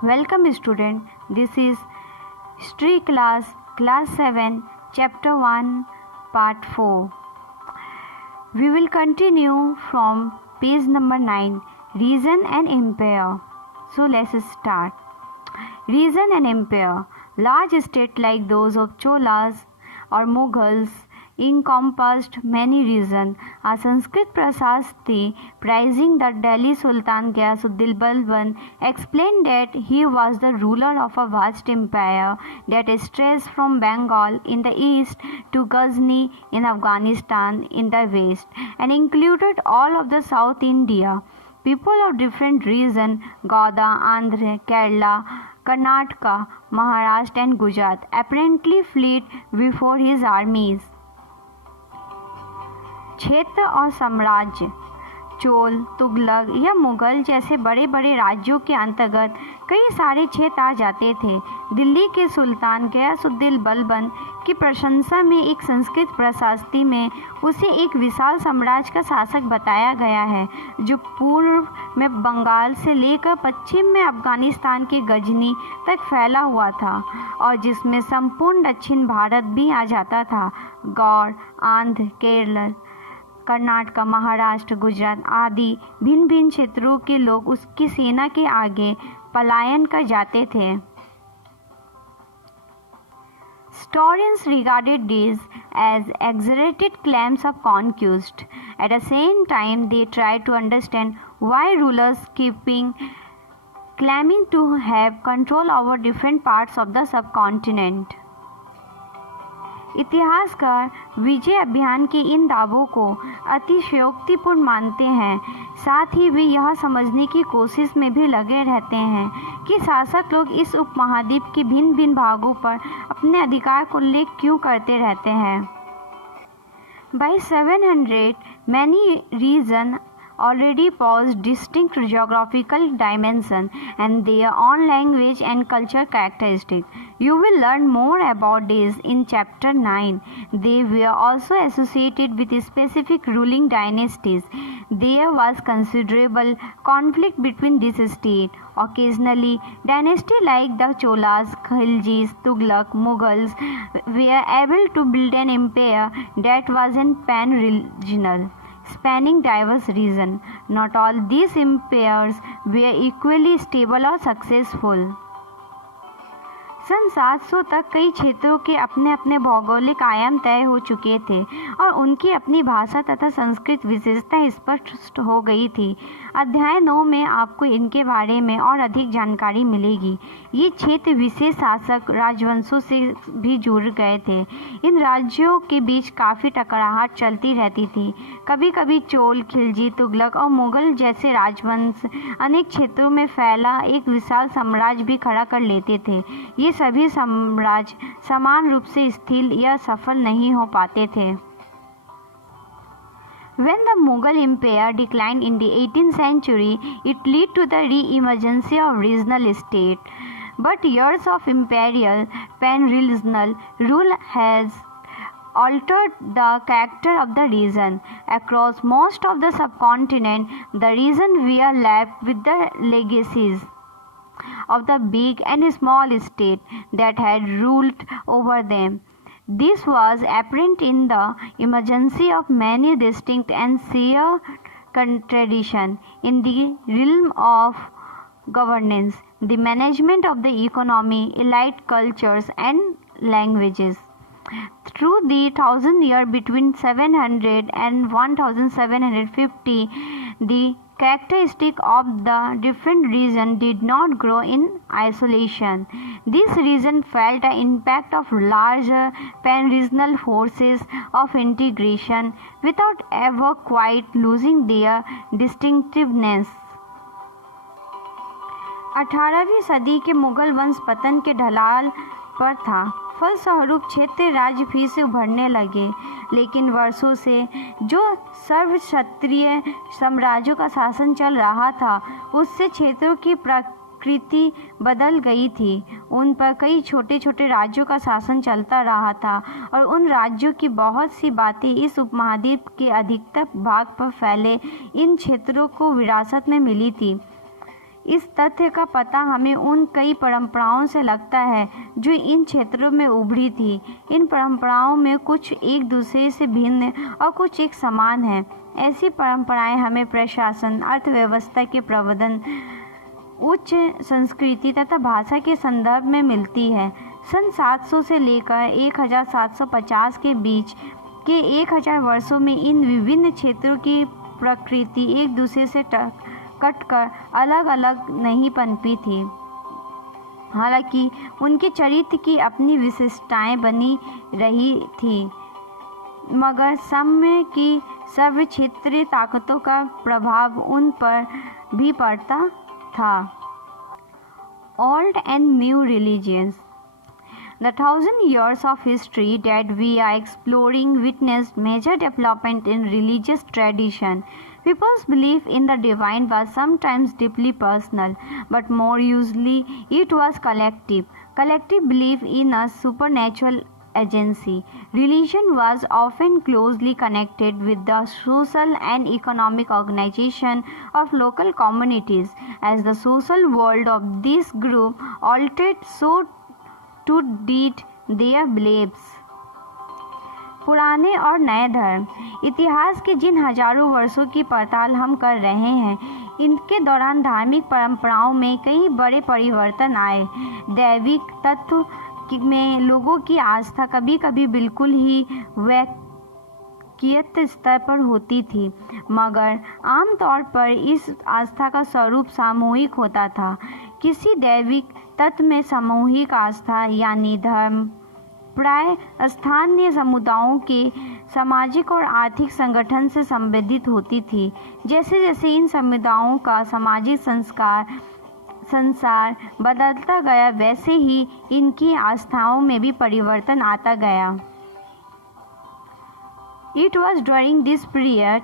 Welcome student, this is History class 7, chapter 1, part 4. We will continue from page number 9, Reason and Empire. So let's start. Reason and Empire. Large states like those of Cholas or Mughals encompassed many regions. A Sanskrit Prasasti praising the Delhi Sultan Ghiyasuddin Balban explained that he was the ruler of a vast empire that stretched from Bengal in the east to Ghazni in Afghanistan in the west and included all of the South India. People of different regions, Gauda, Andhra, Kerala, Karnataka, Maharashtra and Gujarat apparently fled before his armies. क्षेत्र और साम्राज्य चोल, तुगलक या मुगल जैसे बड़े बड़े राज्यों के अंतर्गत कई सारे क्षेत्र आ जाते थे। दिल्ली के सुल्तान ग़ियासुद्दीन बलबन की प्रशंसा में एक संस्कृत प्रशस्ति में उसे एक विशाल साम्राज्य का शासक बताया गया है जो पूर्व में बंगाल से लेकर पश्चिम में अफगानिस्तान के गजनी तक फैला हुआ था और जिसमें संपूर्ण दक्षिण भारत भी आ जाता था। गौड़, आंध्र, केरल, कर्नाटक, महाराष्ट्र, गुजरात आदि भिन्न भिन्न क्षेत्रों के लोग उसकी सेना के आगे पलायन कर जाते थे। Historians regarded these as exaggerated claims of conquest. At the same time, they tried to understand why rulers claiming to have control over different parts of the subcontinent. इतिहासकार विजय अभियान के इन दावों को अतिशयोक्तिपूर्ण मानते हैं। साथ ही वे यह समझने की कोशिश में भी लगे रहते हैं कि शासक लोग इस उपमहाद्वीप के भिन्न भिन्न भागों पर अपने अधिकार को उल्लेख क्यों करते रहते हैं। By 700, many regions already possessed distinct geographical dimension and their own language and culture characteristics. You will learn more about this in chapter 9. They were also associated with specific ruling dynasties. There was considerable conflict between these states. Occasionally, dynasties like the Cholas, Khiljis, Tughlaq, Mughals were able to build an empire that was pan-regional, spanning diverse regions. Not all these empires were equally stable or successful. सन 700 तक कई क्षेत्रों के अपने अपने भौगोलिक आयाम तय हो चुके थे और उनकी अपनी भाषा तथा संस्कृत विशेषता स्पष्ट हो गई थी। अध्याय 9 में आपको इनके बारे में और अधिक जानकारी मिलेगी। ये क्षेत्र विशेष शासक राजवंशों से भी जुड़ गए थे। इन राज्यों के बीच काफ़ी टकराहट चलती रहती थी। कभी कभी चोल, खिलजी, तुगलक और मुगल जैसे राजवंश अनेक क्षेत्रों में फैला एक विशाल साम्राज्य भी खड़ा कर लेते थे। ये सभी साम्राज्य समान रूप से स्थिर या सफल नहीं हो पाते थे। When the Mughal Empire declined in the 18th century, it led to the re-emergence of regional states. But years of imperial pan-regional rule has altered the character of the region. Across most of the subcontinent, the region were left with the legacies of the big and small states that had ruled over them. This was apparent in the emergence of many distinct and shared traditions in the realm of governance, the management of the economy, elite cultures and languages. Through the 1000 years between 700 and 1750, the characteristic of the different regions did not grow in isolation. This region felt the impact of larger pan-regional forces of integration without ever quite losing their distinctiveness. 18वीं सदी के मुगल वंश पतन के ढलाल पर था। फलस्वरूप क्षेत्रीय राज्य फिर से उभरने लगे, लेकिन वर्षों से जो सर्व क्षत्रिय साम्राज्यों का शासन चल रहा था उससे क्षेत्रों की प्रकृति बदल गई थी। उन पर कई छोटे छोटे राज्यों का शासन चलता रहा था और उन राज्यों की बहुत सी बातें इस उपमहाद्वीप के अधिकतर भाग पर फैले इन क्षेत्रों को विरासत में मिली थी। इस तथ्य का पता हमें उन कई परंपराओं से लगता है जो इन क्षेत्रों में उभरी थी। इन परंपराओं में कुछ एक दूसरे से भिन्न और कुछ एक समान है। ऐसी परंपराएं हमें प्रशासन, अर्थव्यवस्था के प्रबंधन, उच्च संस्कृति तथा भाषा के संदर्भ में मिलती है। सन 700 से लेकर 1750 के बीच के 1000 वर्षों में इन विभिन्न क्षेत्रों की प्रकृति एक दूसरे से कटकर अलग अलग नहीं पनपी थी। हालांकि उनके चरित्र की अपनी विशेषताएं बनी रही थी, मगर समय की सर्व क्षेत्रीय ताकतों का प्रभाव उन पर भी पड़ता था। Old and new religions. The 1000 years of history that we are exploring witnessed major development in religious tradition. People's belief in the divine was sometimes deeply personal, but more usually it was collective. Collective belief in a supernatural agency. Religion was often closely connected with the social and economic organization of local communities. As the social world of this group altered, so too did their beliefs. पुराने और नए धर्म। इतिहास के जिन हजारों वर्षों की पड़ताल हम कर रहे हैं, इनके दौरान धार्मिक परंपराओं में कई बड़े परिवर्तन आए। दैविक तत्व में लोगों की आस्था कभी कभी बिल्कुल ही व्यक्तिगत स्तर पर होती थी, मगर आमतौर पर इस आस्था का स्वरूप सामूहिक होता था। किसी दैविक तत्व में सामूहिक आस्था यानी धर्म प्राय स्थानीय समुदायों के सामाजिक और आर्थिक संगठन से संबंधित होती थी। जैसे जैसे इन समुदायों का सामाजिक संसार बदलता गया, वैसे ही इनकी आस्थाओं में भी परिवर्तन आता गया। It was during this period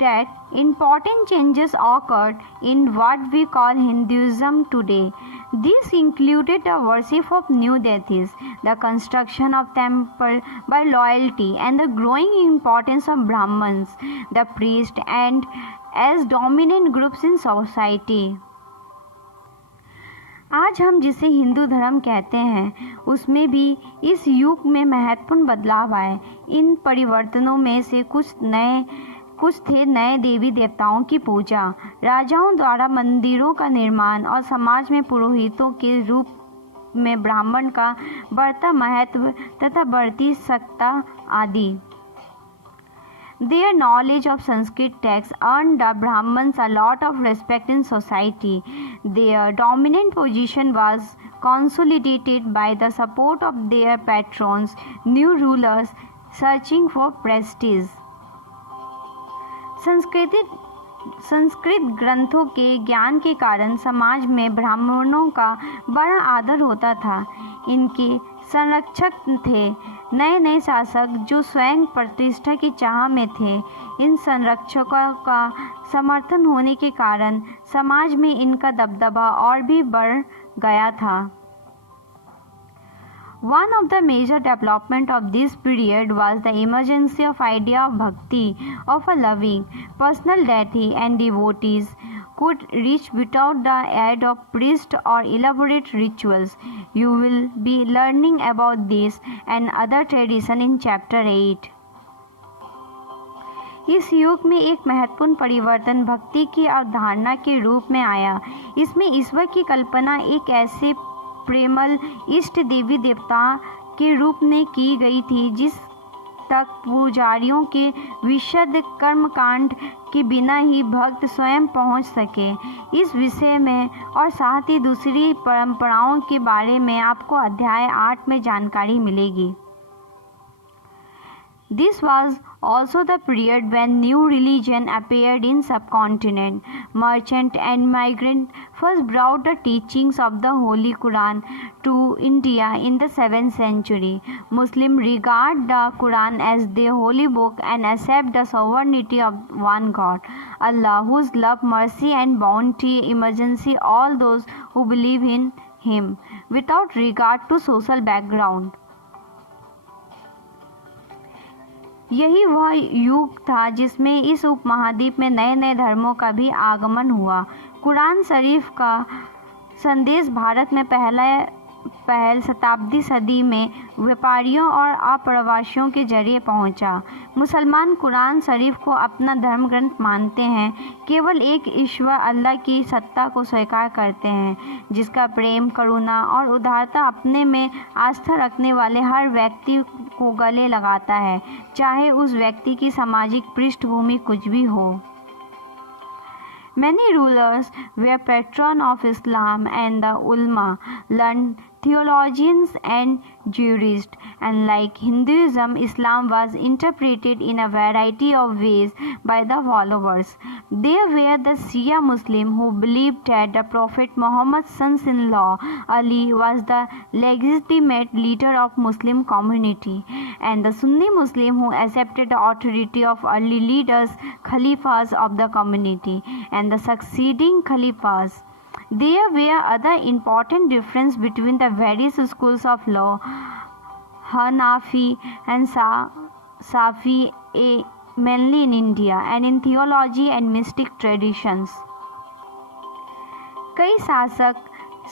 that important changes occurred in what we call Hinduism today. This included the worship of new deities, the construction of temples by loyalty, and the growing importance of Brahmins, the priests, and as dominant groups in society. आज हम जिसे हिंदू धर्म कहते हैं, उसमें भी इस युग में महत्वपूर्ण बदलाव आए। इन परिवर्तनों में से कुछ थे नए देवी देवताओं की पूजा, राजाओं द्वारा मंदिरों का निर्माण और समाज में पुरोहितों के रूप में ब्राह्मण का बढ़ता महत्व तथा बढ़ती सत्ता आदि। Their knowledge of Sanskrit texts earned the Brahmins a lot of respect in society. Their dominant position was consolidated by the support of their patrons, new rulers searching for prestige. Sanskrit ग्रंथों के ज्ञान के कारण समाज में ब्राह्मणों का बड़ा आदर होता था। इनके संरक्षक थे नए नए शासक जो स्वयं प्रतिष्ठा की चाह में थे। इन संरक्षकों का समर्थन होने के कारण समाज में इनका दबदबा और भी बढ़ गया था। One of the major development of this period was the emergence of idea of bhakti, of a loving, personal deity and devotees could reach without the aid of priests or elaborate rituals. You will be learning about this and other tradition in chapter 8. इस युग में एक महत्वपूर्ण परिवर्तन भक्ति की अवधारणा के रूप में आया। इसमें ईश्वर की कल्पना एक ऐसे प्रेमल इष्ट देवी देवता के रूप में की गई थी जिस तक पुजारियों के विशद कर्मकांड के बिना ही भक्त स्वयं पहुंच सके। इस विषय में और साथ ही दूसरी परंपराओं के बारे में आपको अध्याय 8 में जानकारी मिलेगी। This was also the period when new religion appeared in subcontinent. Merchant and migrant first brought the teachings of the Holy Quran to India in the 7th century. Muslims regard the Quran as their holy book and accept the sovereignty of one God, Allah, whose love, mercy and bounty emergency all those who believe in Him, without regard to social background. यही वह युग था जिसमें इस उपमहाद्वीप में नए नए धर्मों का भी आगमन हुआ। कुरान शरीफ का संदेश भारत में पहल शताब्दी सदी में व्यापारियों और अप्रवासियों के जरिए पहुंचा। मुसलमान कुरान शरीफ को अपना धर्म ग्रंथ मानते हैं, केवल एक ईश्वर अल्लाह की सत्ता को स्वीकार करते हैं, जिसका प्रेम, करुणा और उदारता अपने में आस्था रखने वाले हर व्यक्ति को गले लगाता है, चाहे उस व्यक्ति की सामाजिक पृष्ठभूमि कुछ भी हो। Many rulers were patrons of Islam, and the ulama, learned theologians and jurists, and like Hinduism, Islam was interpreted in a variety of ways by the followers. There were the Shia Muslims who believed that the Prophet Muhammad's son-in-law Ali was the legitimate leader of Muslim community, and the Sunni Muslims who accepted the authority of early leaders, Khalifas of the community, and the succeeding Khalifas. There were other important differences between the various schools of law, Hanafi and Safi, mainly in India, and in theology and mystic traditions. कई शासक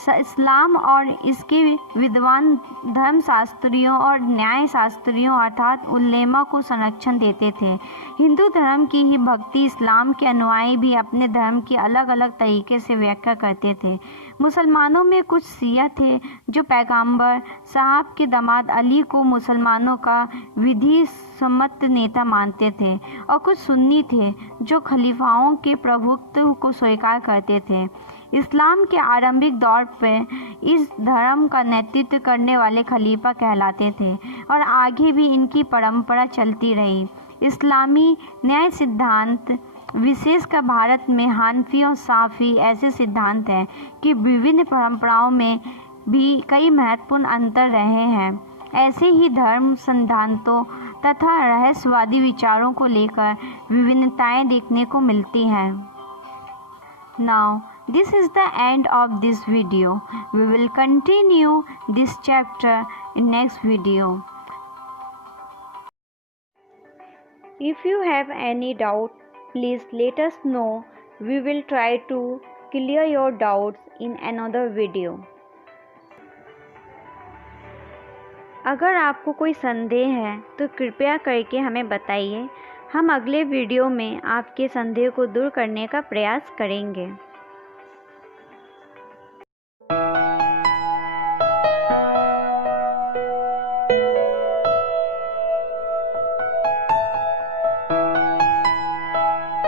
इस्लाम और इसके विद्वान धर्मशास्त्रियों और न्याय शास्त्रियों अर्थात उल्लेमा को संरक्षण देते थे। हिंदू धर्म की ही भक्ति इस्लाम के अनुयायी भी अपने धर्म की अलग अलग तरीके से व्याख्या करते थे। मुसलमानों में कुछ शिया थे जो पैगंबर साहब के दामाद अली को मुसलमानों का विधि सम्मत नेता मानते थे, और कुछ सुन्नी थे जो खलीफाओं के प्रभुत्व को स्वीकार करते थे। इस्लाम के आरंभिक दौर पर इस धर्म का नेतृत्व करने वाले खलीफा कहलाते थे, और आगे भी इनकी परंपरा चलती रही। इस्लामी न्याय सिद्धांत विशेषकर भारत में हानफी और साफ़ी ऐसे सिद्धांत हैं कि विभिन्न परंपराओं में भी कई महत्वपूर्ण अंतर रहे हैं। ऐसे ही धर्म सिद्धांतों तथा रहस्यवादी विचारों को लेकर विभिन्नताएं देखने को मिलती हैं। Now, this is the end of this video. We will continue this chapter in next video. If you have any doubt, please let us know. We will try to clear your doubts in another video. अगर आपको कोई संदेह है तो कृपया करके हमें बताइए। हम अगले वीडियो में आपके संदेह को दूर करने का प्रयास करेंगे।